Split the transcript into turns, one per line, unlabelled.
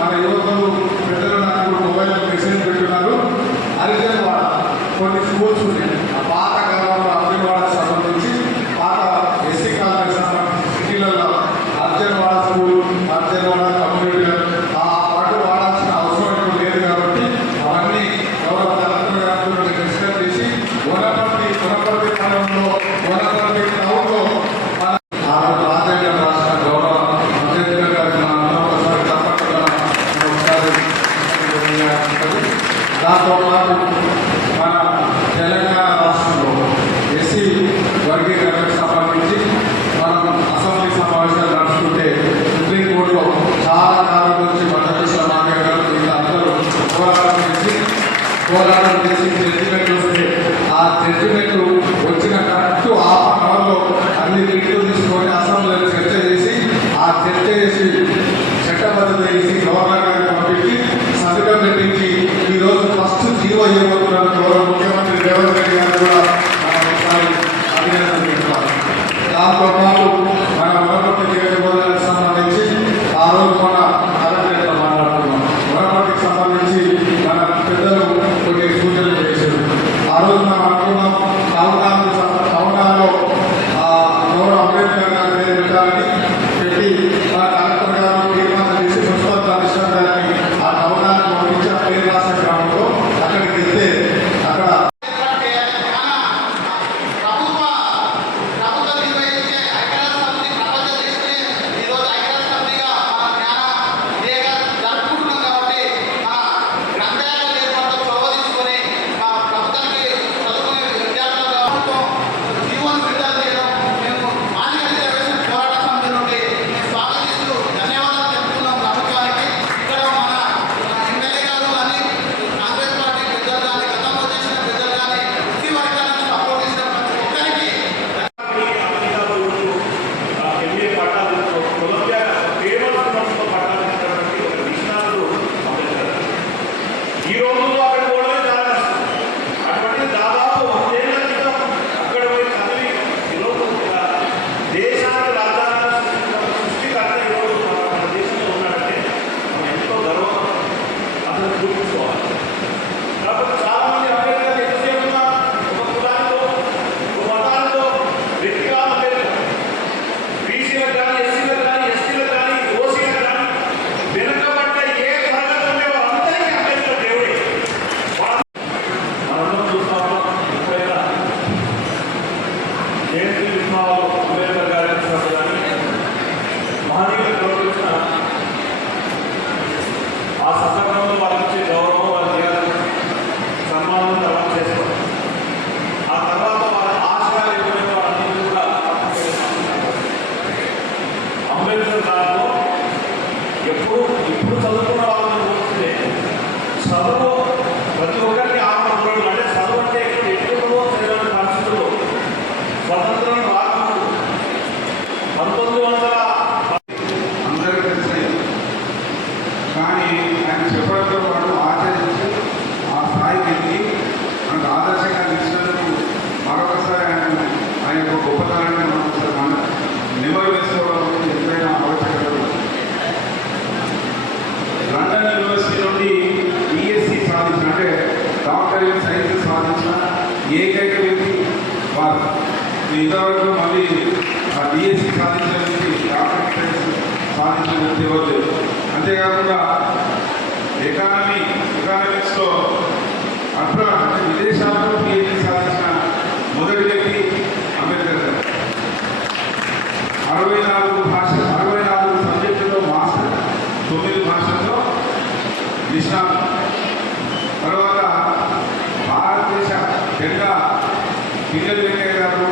మన
యువకులు పెద్దలు నాకు మొబైల్ మెసేజ్ పెట్టున్నారు. అరిజన్ వాడ కొన్ని స్కూల్స్ ఉన్నాయి. ఆ పాత కాలంలో అమ్మివాడ దాంతో పాటు మన తెలంగాణ రాష్ట్రంలో ఎస్సీ వర్గీకరణకు సంబంధించి మనం అసెంబ్లీ సమావేశాలు నడుచుకుంటే సుప్రీంకోర్టులో చాలా కాలం నుంచి మధ్యప్రదేశ్ నాగర్ గారు వీళ్ళందరూ పోరాటం చేసి పోరాటం చేసి జడ్జిమెంట్ వస్తే ఆ జడ్జిమెంట్ Aprovaram అది ఆయన చెప్పడంతో పాటు ఆచరించి ఆ స్థాయికి ఎదిగి మనకు ఆదర్శంగా నిలిచినందుకు మరొకసారి ఆయన ఆయన యొక్క గొప్పతనాన్ని మనం మనం నెమరు వేసుకోవడం ఎంతైనా ఆవశ్యకత
లండన్ యూనివర్సిటీ నుండి బిఎస్సి సాధించిన అంటే డాక్టర్ ఇన్ సాధించిన ఏకైక వ్యక్తి వారు. ఇంతవరకు మళ్ళీ ఆ బిఎస్సి సాధించిన వ్యక్తి డాక్టర్ ఇన్ ఇవ్వలేదు సాధించిన వ్యక్తి ఎవరు అంతేకాకుండా ఎకానమీ ఎకానమిక్స్లో అక్కడ అంటే విదేశాల్లో పిహెచ్డి సాధించిన మొదటి వ్యక్తి అంబేద్కర్ గారు. అరవై నాలుగు భాష అరవై నాలుగు సబ్జెక్టుల్లో మాస్టర్ తొమ్మిది భాషల్లో నిష్ణాతం తర్వాత భారతదేశ జెండా పిల్లలు వెంకయ్య గారు